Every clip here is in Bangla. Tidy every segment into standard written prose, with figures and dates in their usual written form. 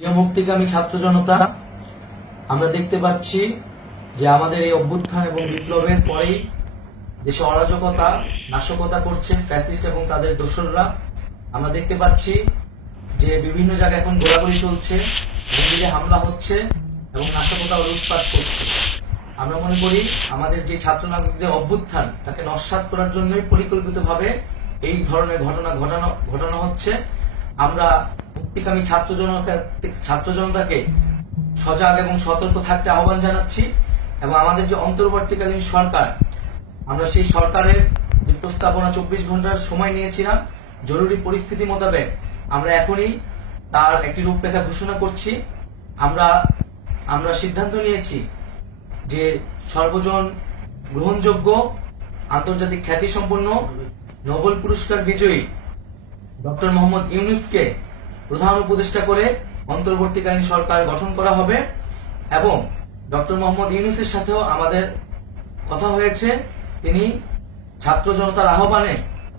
প্রিয় মুক্তিকামী ছাত্র জনতা, আমরা দেখতে পাচ্ছি যে আমাদের এই অভ্যুত্থান এবং বিপ্লবের পরেই দেশে অরাজকতা নাশকতা করছে ফ্যাসিস্ট এবং তাদের দোসররা। আমরা দেখতে পাচ্ছি যে বিভিন্ন জায়গায় এখন গোলাগুলি চলছে, মন্দিরে হামলা হচ্ছে এবং নাশকতা ও লুটপাট করছে। আমরা মনে করি আমাদের যে ছাত্র নাগরিকদের অভ্যুত্থান তাকে নস্যাৎ করার জন্যই পরিকল্পিতভাবে এই ধরনের ঘটনা ঘটানো হচ্ছে। আমরা মুক্তিকামী ছাত্র জনতাকে সজাগ এবং সতর্ক থাকতে আহ্বান জানাচ্ছি এবং আমাদের যে অন্তর্বর্তীকালীন সরকার, আমরা সেই সরকারের যে প্রস্তাবনা 24 ঘন্টার সময় নিয়েছিলাম, জরুরি পরিস্থিতি মোতাবেক আমরা এখনই তার একটি রূপরেখা ঘোষণা করছি। আমরা সিদ্ধান্ত নিয়েছি যে সর্বজন গ্রহণযোগ্য আন্তর্জাতিক খ্যাতিসম্পন্ন নোবেল পুরস্কার বিজয়ী ডক্টর মোহাম্মদ ইউনূসকে প্রধান উপদেষ্টা করে অন্তর্বর্তীকালীন সরকার গঠন করা হবে এবং ডক্টর মোহাম্মদ ইউনূসের সাথেও আমাদের কথা হয়েছে। তিনি ছাত্র জনতার আহ্বানে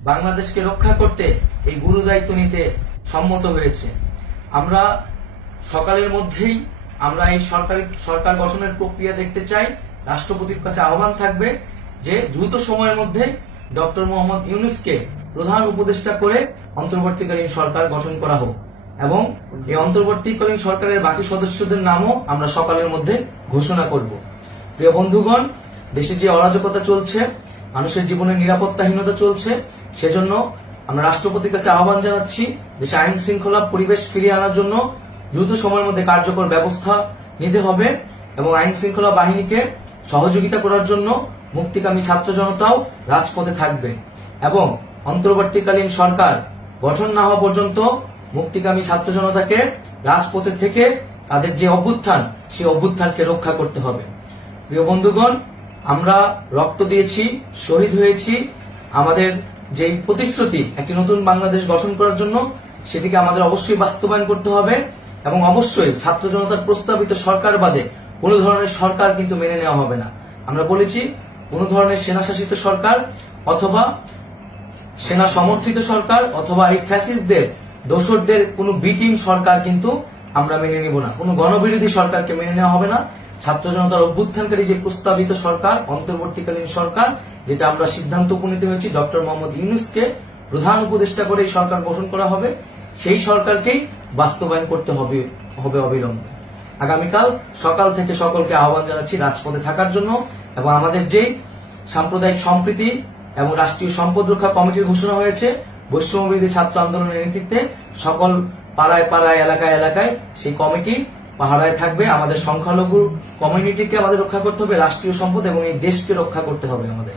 বাংলাদেশকে রক্ষা করতে এই গুরু দায়িত্ব নিতে সম্মত হয়েছে। আমরা সকালের মধ্যেই আমরা এই সরকার গঠনের প্রক্রিয়া দেখতে চাই। রাষ্ট্রপতির কাছে আহ্বান থাকবে যে দ্রুত সময়ের মধ্যে ডক্টর মোহাম্মদ ইউনূসকে প্রধান উপদেষ্টা করে অন্তর্বর্তীকালীন সরকার গঠন করা হোক এবং এই অন্তর্বর্তীকালীন সরকারের বাকি সদস্যদের নামও আমরা সকালের মধ্যে ঘোষণা করব। প্রিয় বন্ধুগণ, দেশে যে অরাজকতা চলছে, মানুষের জীবনের নিরাপত্তাহীনতা চলছে, সেজন্য আমরা রাষ্ট্রপতির কাছে আহ্বান জানাচ্ছি দেশে আইন শৃঙ্খলা পরিবেশ ফিরিয়ে আনার জন্য দ্রুত সময়ের মধ্যে কার্যকর ব্যবস্থা নিতে হবে এবং আইন শৃঙ্খলা বাহিনীকে সহযোগিতা করার জন্য মুক্তিকামী ছাত্র জনতাও রাজপথে থাকবে এবং অন্তর্বর্তীকালীন সরকার গঠন না হওয়া পর্যন্ত মুক্তিকামী ছাত্র জনতাকে রাজপথে থেকে তাদের যে অভ্যুত্থান, সেই অভ্যুত্থানকে রক্ষা করতে হবে। প্রিয় বন্ধুগণ, আমরা রক্ত দিয়েছি, শহীদ হয়েছি। আমাদের যে প্রতিশ্রুতি একটি নতুন বাংলাদেশ গঠন করার জন্য, সেটিকে আমাদের অবশ্যই বাস্তবায়ন করতে হবে এবং অবশ্যই ছাত্র জনতার প্রস্তাবিত সরকার বাদে কোন ধরনের সরকার কিন্তু মেনে নেওয়া হবে না। আমরা বলেছি কোন ধরনের সেনা শাসিত সরকার অথবা সেনা সমর্থিত সরকার অথবা এই ফ্যাসিস্টদের দোসরদের কোন বি টিম সরকার কিন্তু আমরা মেনে নেব না। কোন গণবিরোধী সরকারকে মেনে নেওয়া হবে না। ছাত্র জনতার অভ্যুত্থানকারী যে প্রস্তাবিত সরকার, অন্তর্বর্তীকালীন সরকার, যেটা আমরা সিদ্ধান্ত উপনীত হয়েছি ডক্টর মোহাম্মদ ইউনূসকে প্রধান উপদেষ্টা করে এই সরকার গঠন করা হবে, সেই সরকারকেই বাস্তবায়ন করতে হবে অবিলম্বে। আগামীকাল সকাল থেকে সকলকে আহ্বান জানাচ্ছি রাজপথে থাকার জন্য এবং আমাদের যে সাম্প্রদায়িক সম্প্রীতি এবং রাষ্ট্রীয় সম্পদ রক্ষা কমিটির ঘোষণা হয়েছে বৈষম্যবিরোধী ছাত্র আন্দোলনের নেতৃত্বে, সকল পাড়ায় পাড়ায় এলাকায় এলাকায় সেই কমিটি পাহারায় থাকবে। আমাদের সংখ্যালঘু কমিউনিটিকে আমাদের রক্ষা করতে হবে, রাষ্ট্রীয় সম্পদ এবং এই দেশকে রক্ষা করতে হবে আমাদের।